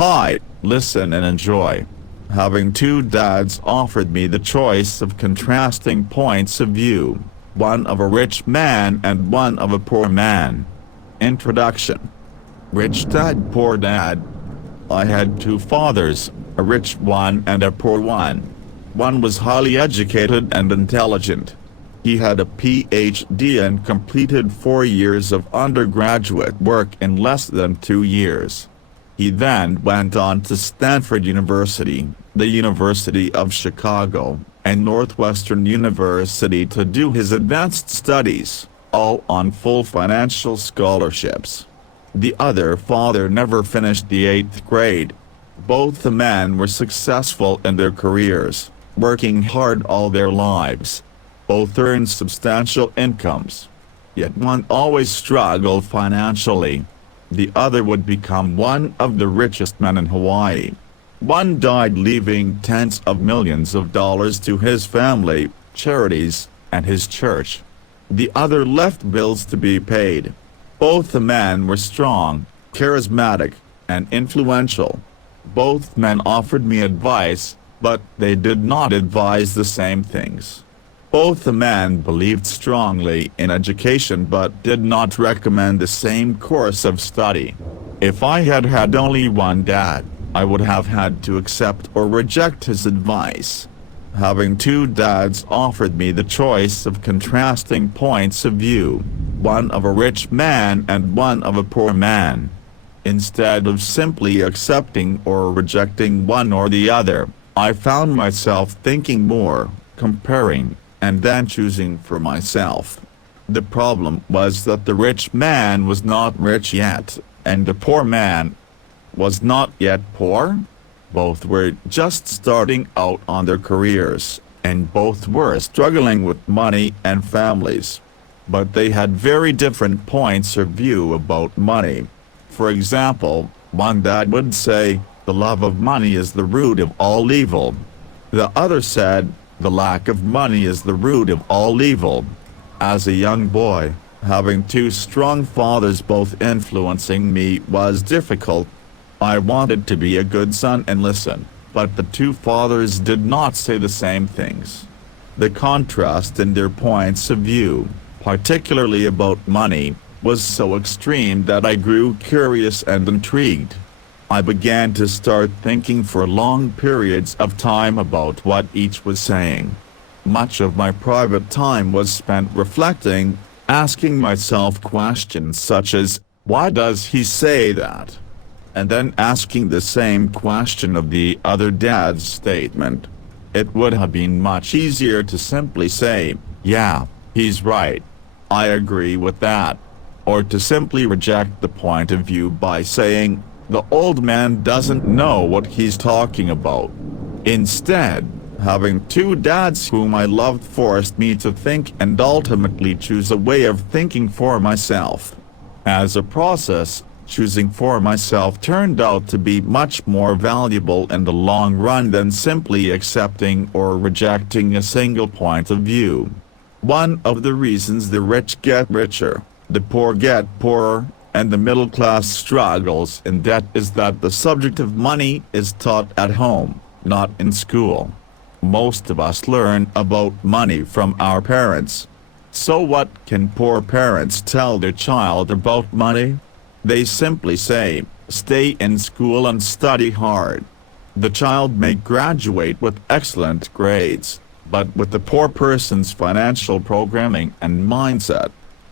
Hi, listen and enjoy. Having two dads offered me the choice of contrasting points of view, one of a rich man and one of a poor man. Introduction. Rich dad, poor dad. I had two fathers, a rich one and a poor one. One was highly educated and intelligent. He had a PhD and completed 4 years of undergraduate work in less than 2 years. He then went on to Stanford University, the University of Chicago, and Northwestern University to do his advanced studies, all on full financial scholarships. The other father never finished the 8th grade. Both the men were successful in their careers, working hard all their lives. Both earned substantial incomes. Yet one always struggled financially. The other would become one of the richest men in Hawaii. One died leaving tens of millions of dollars to his family, charities, and his church. The other left bills to be paid. Both the men were strong, charismatic, and influential. Both men offered me advice, but they did not advise the same things. Both the men believed strongly in education but did not recommend the same course of study. If I had had only one dad, I would have had to accept or reject his advice. Having two dads offered me the choice of contrasting points of view, one of a rich man and one of a poor man. Instead of simply accepting or rejecting one or the other, I found myself thinking more, comparing, and then choosing for myself. The problem was that the rich man was not rich yet, and the poor man was not yet poor. Both were just starting out on their careers, and both were struggling with money and families. But they had very different points of view about money. For example, one dad would say, "The love of money is the root of all evil." The other said, "The lack of money is the root of all evil." As a young boy, having two strong fathers both influencing me was difficult. I wanted to be a good son and listen, but the two fathers did not say the same things. The contrast in their points of view, particularly about money, was so extreme that I grew curious and intrigued. I began to start thinking for long periods of time about what each was saying. Much of my private time was spent reflecting, asking myself questions such as, "Why does he say that?" And then asking the same question of the other dad's statement. It would have been much easier to simply say, "Yeah, he's right. I agree with that." Or to simply reject the point of view by saying, "The old man doesn't know what he's talking about." Instead, having two dads whom I loved forced me to think and ultimately choose a way of thinking for myself. As a process, choosing for myself turned out to be much more valuable in the long run than simply accepting or rejecting a single point of view. One of the reasons the rich get richer, the poor get poorer, and the middle class struggles in debt is that the subject of money is taught at home, not in school. Most of us learn about money from our parents. So what can poor parents tell their child about money? They simply say, "Stay in school and study hard." The child may graduate with excellent grades, but with the poor person's financial programming and mindset.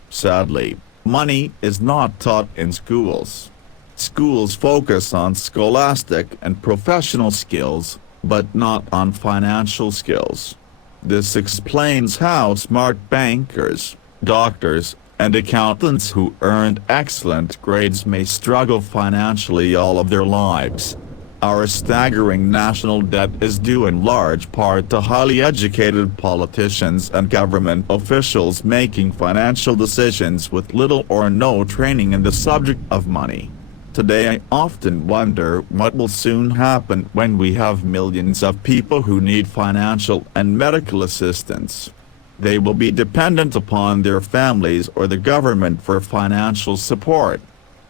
Sadly, money is not taught in schools. Schools focus on scholastic and professional skills, but not on financial skills. This explains how smart bankers, doctors, and accountants who earned excellent grades may struggle financially all of their lives. Our staggering national debt is due in large part to highly educated politicians and government officials making financial decisions with little or no training in the subject of money. Today I often wonder what will soon happen when we have millions of people who need financial and medical assistance. They will be dependent upon their families or the government for financial support.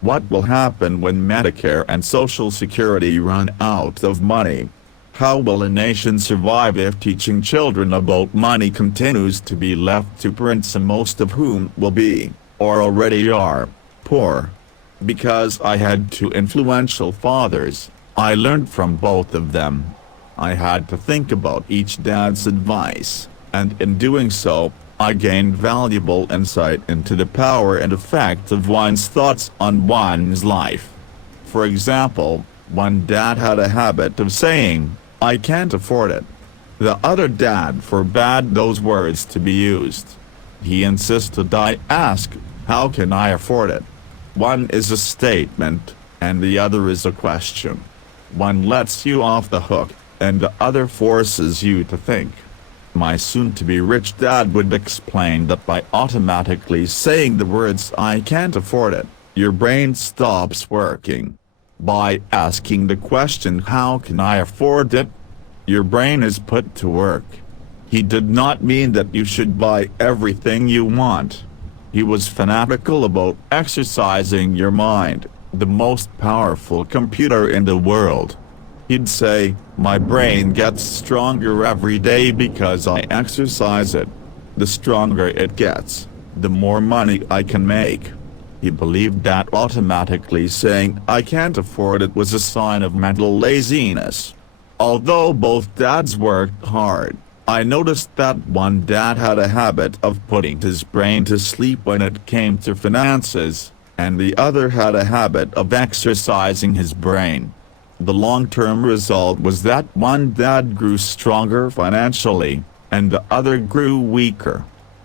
What will happen when Medicare and Social Security run out of money? How will a nation survive if teaching children about money continues to be left to parents, most of whom will be, or already are, poor? Because I had two influential fathers, I learned from both of them. I had to think about each dad's advice, and in doing so, I gained valuable insight into the power and effect of one's thoughts on one's life. For example, one dad had a habit of saying, "I can't afford it." The other dad forbade those words to be used. He insisted I ask, "How can I afford it?" One is a statement, and the other is a question. One lets you off the hook, and the other forces you to think. My soon-to-be rich dad would explain that by automatically saying the words "I can't afford it," your brain stops working. By asking the question "How can I afford it?" your brain is put to work. He did not mean that you should buy everything you want. He was fanatical about exercising your mind, the most powerful computer in the world. He'd say, "My brain gets stronger every day because I exercise it. The stronger it gets, the more money I can make." He believed that automatically saying "I can't afford it" was a sign of mental laziness. Although both dads worked hard, I noticed that one dad had a habit of putting his brain to sleep when it came to finances, and the other had a habit of exercising his brain. The long-term result was that one dad grew stronger financially, and the other grew weaker.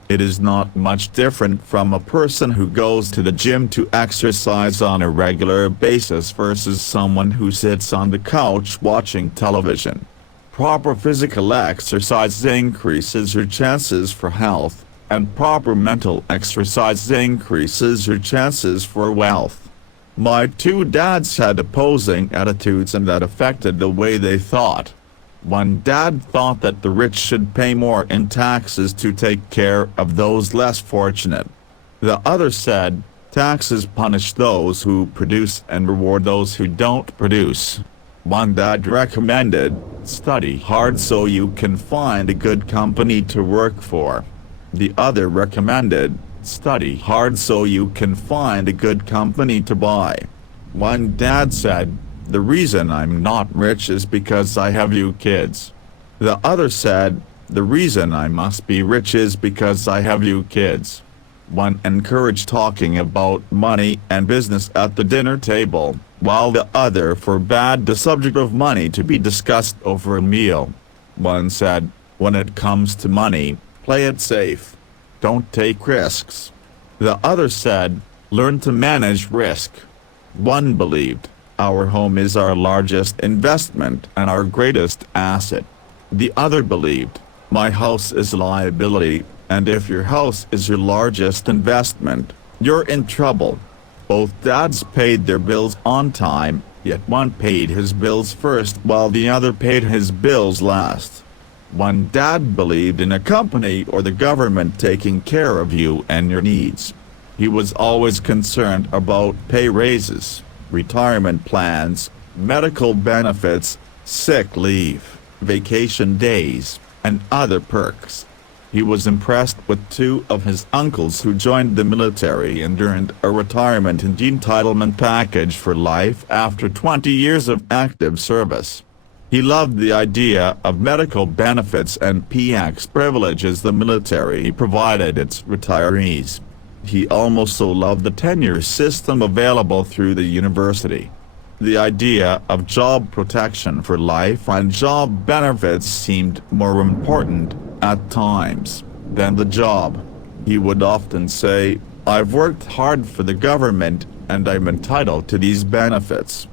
It is not much different from a person who goes to the gym to exercise on a regular basis versus someone who sits on the couch watching television. Proper physical exercise increases your chances for health, and proper mental exercise increases your chances for wealth. My two dads had opposing attitudes, and that affected the way they thought. One dad thought that the rich should pay more in taxes to take care of those less fortunate. The other said, "Taxes punish those who produce and reward those who don't produce." One dad recommended, "Study hard so you can find a good company to work for." The other recommended, "Study hard so you can find a good company to buy." One dad said, "The reason I'm not rich is because I have you kids." The other said, "The reason I must be rich is because I have you kids." One encouraged talking about money and business at the dinner table, while the other forbade the subject of money to be discussed over a meal. One said, "When it comes to money, play it safe. Don't take risks." The other said, "Learn to manage risk." One believed, "Our home is our largest investment and our greatest asset." The other believed, "My house is a liability, and if your house is your largest investment, you're in trouble." Both dads paid their bills on time, yet one paid his bills first while the other paid his bills last. One dad believed in a company or the government taking care of you and your needs. He was always concerned about pay raises, retirement plans, medical benefits, sick leave, vacation days, and other perks. He was impressed with two of his uncles who joined the military and earned a retirement and entitlement package for life after 20 years of active service. He loved the idea of medical benefits and PX privileges the military provided its retirees. He also loved the tenure system available through the university. The idea of job protection for life and job benefits seemed more important, at times, than the job. He would often say, "I've worked hard for the government, and I'm entitled to these benefits."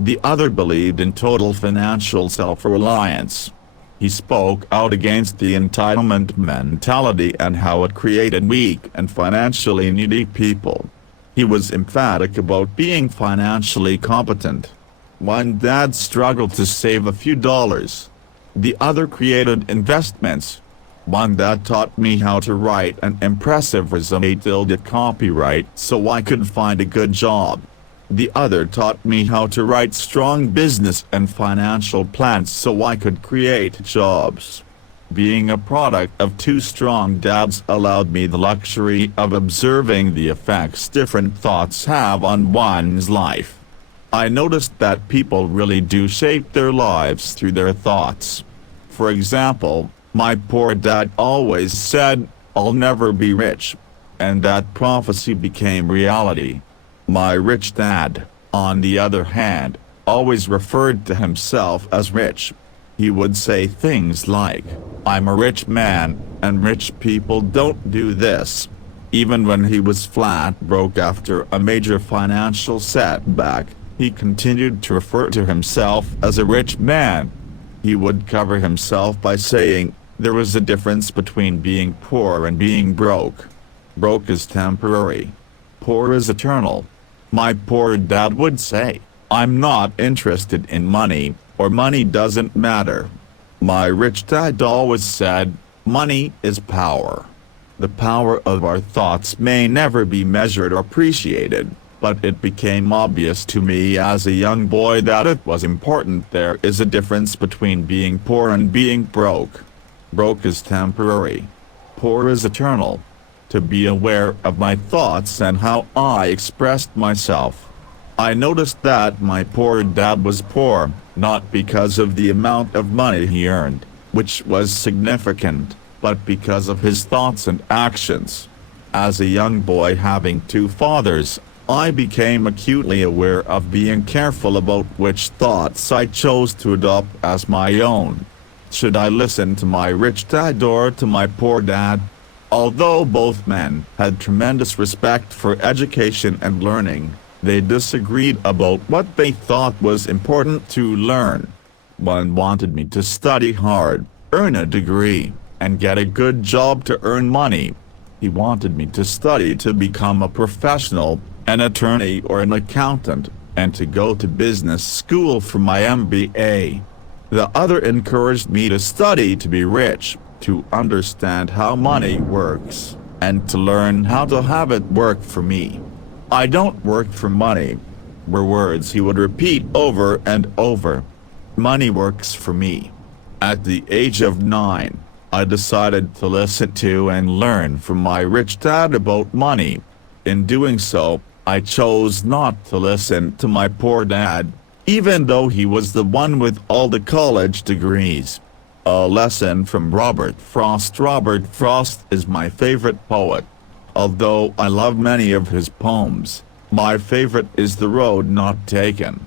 The other believed in total financial self-reliance. He spoke out against the entitlement mentality and how it created weak and financially needy people. He was emphatic about being financially competent. One dad struggled to save a few dollars. The other created investments. One dad taught me how to write an impressive resume / copyright so I could find a good job. The other taught me how to write strong business and financial plans so I could create jobs. Being a product of two strong dads allowed me the luxury of observing the effects different thoughts have on one's life. I noticed that people really do shape their lives through their thoughts. For example, my poor dad always said, "I'll never be rich," and that prophecy became reality. My rich dad, on the other hand, always referred to himself as rich. He would say things like, "I'm a rich man, and rich people don't do this." Even when he was flat broke after a major financial setback, he continued to refer to himself as a rich man. He would cover himself by saying, there was a difference between being poor and being broke. Broke is temporary. Poor is eternal. My poor dad would say, "I'm not interested in money, or money doesn't matter." My rich dad always said, "Money is power." The power of our thoughts may never be measured or appreciated, but it became obvious to me as a young boy that it was important. There is a difference between being poor and being broke. Broke is temporary. Poor is eternal. To be aware of my thoughts and how I expressed myself. I noticed that my poor dad was poor, not because of the amount of money he earned, which was significant, but because of his thoughts and actions. As a young boy having two fathers, I became acutely aware of being careful about which thoughts I chose to adopt as my own. Should I listen to my rich dad or to my poor dad? Although both men had tremendous respect for education and learning, they disagreed about what they thought was important to learn. One wanted me to study hard, earn a degree, and get a good job to earn money. He wanted me to study to become a professional, an attorney or an accountant, and to go to business school for my MBA. The other encouraged me to study to be rich, to understand how money works, and to learn how to have it work for me. "I don't work for money," were words he would repeat over and over. "Money works for me." At the age of 9, I decided to listen to and learn from my rich dad about money. In doing so, I chose not to listen to my poor dad, even though he was the one with all the college degrees. A lesson from Robert Frost. Robert Frost is my favorite poet. Although I love many of his poems, my favorite is The Road Not Taken.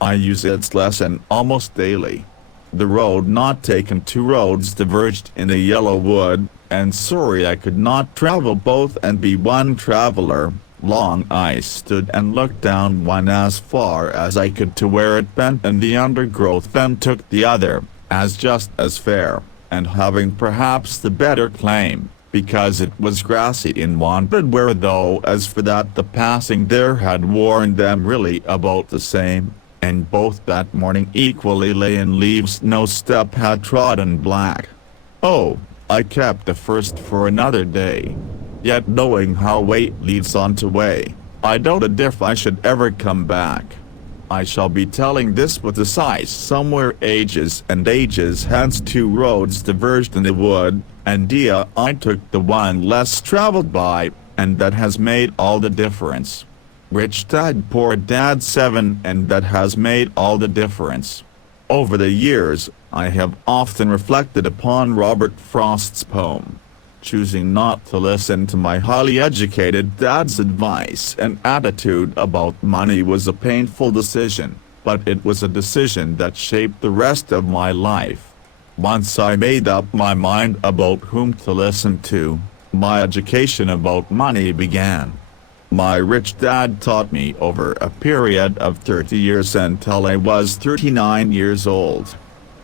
I use its lesson almost daily. The road not taken, two roads diverged in a yellow wood, and sorry I could not travel both and be one traveler. Long I stood and looked down one as far as I could to where it bent, and the undergrowth then took the other, as just as fair, and having perhaps the better claim, because it was grassy in one. But where though as for that the passing there had worn them really about the same, and both that morning equally lay in leaves, no step had trodden black. Oh, I kept the first for another day. Yet knowing how weight leads on to way, I doubted if I should ever come back. I shall be telling this with a sigh. Somewhere ages and ages hence two roads diverged in the wood, and I took the one less traveled by, and that has made all the difference. Rich dad, poor dad 7, and that has made all the difference. Over the years, I have often reflected upon Robert Frost's poem. Choosing not to listen to my highly educated dad's advice and attitude about money was a painful decision, but it was a decision that shaped the rest of my life. Once I made up my mind about whom to listen to, my education about money began. My rich dad taught me over a period of 30 years until I was 39 years old.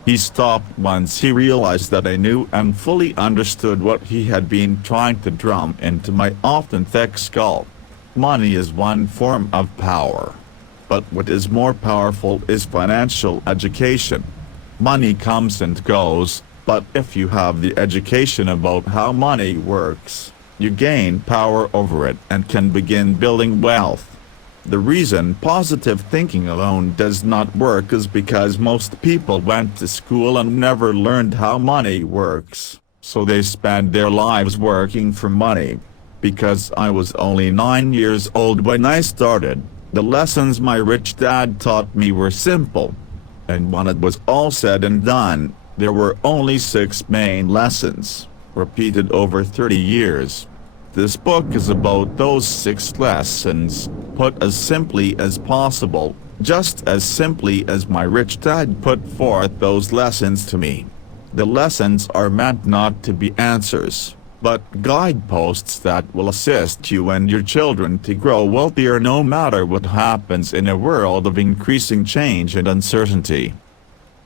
He stopped once he realized that I knew and fully understood what he had been trying to drum into my often thick skull. Money is one form of power. But what is more powerful is financial education. Money comes and goes, but if you have the education about how money works, you gain power over it and can begin building wealth. The reason positive thinking alone does not work is because most people went to school and never learned how money works, so they spend their lives working for money. Because I was only 9 years old when I started, the lessons my rich dad taught me were simple. And when it was all said and done, there were only 6 main lessons, repeated over 30 years. This book is about those 6 lessons, put as simply as possible, just as simply as my rich dad put forth those lessons to me. The lessons are meant not to be answers, but guideposts that will assist you and your children to grow wealthier no matter what happens in a world of increasing change and uncertainty.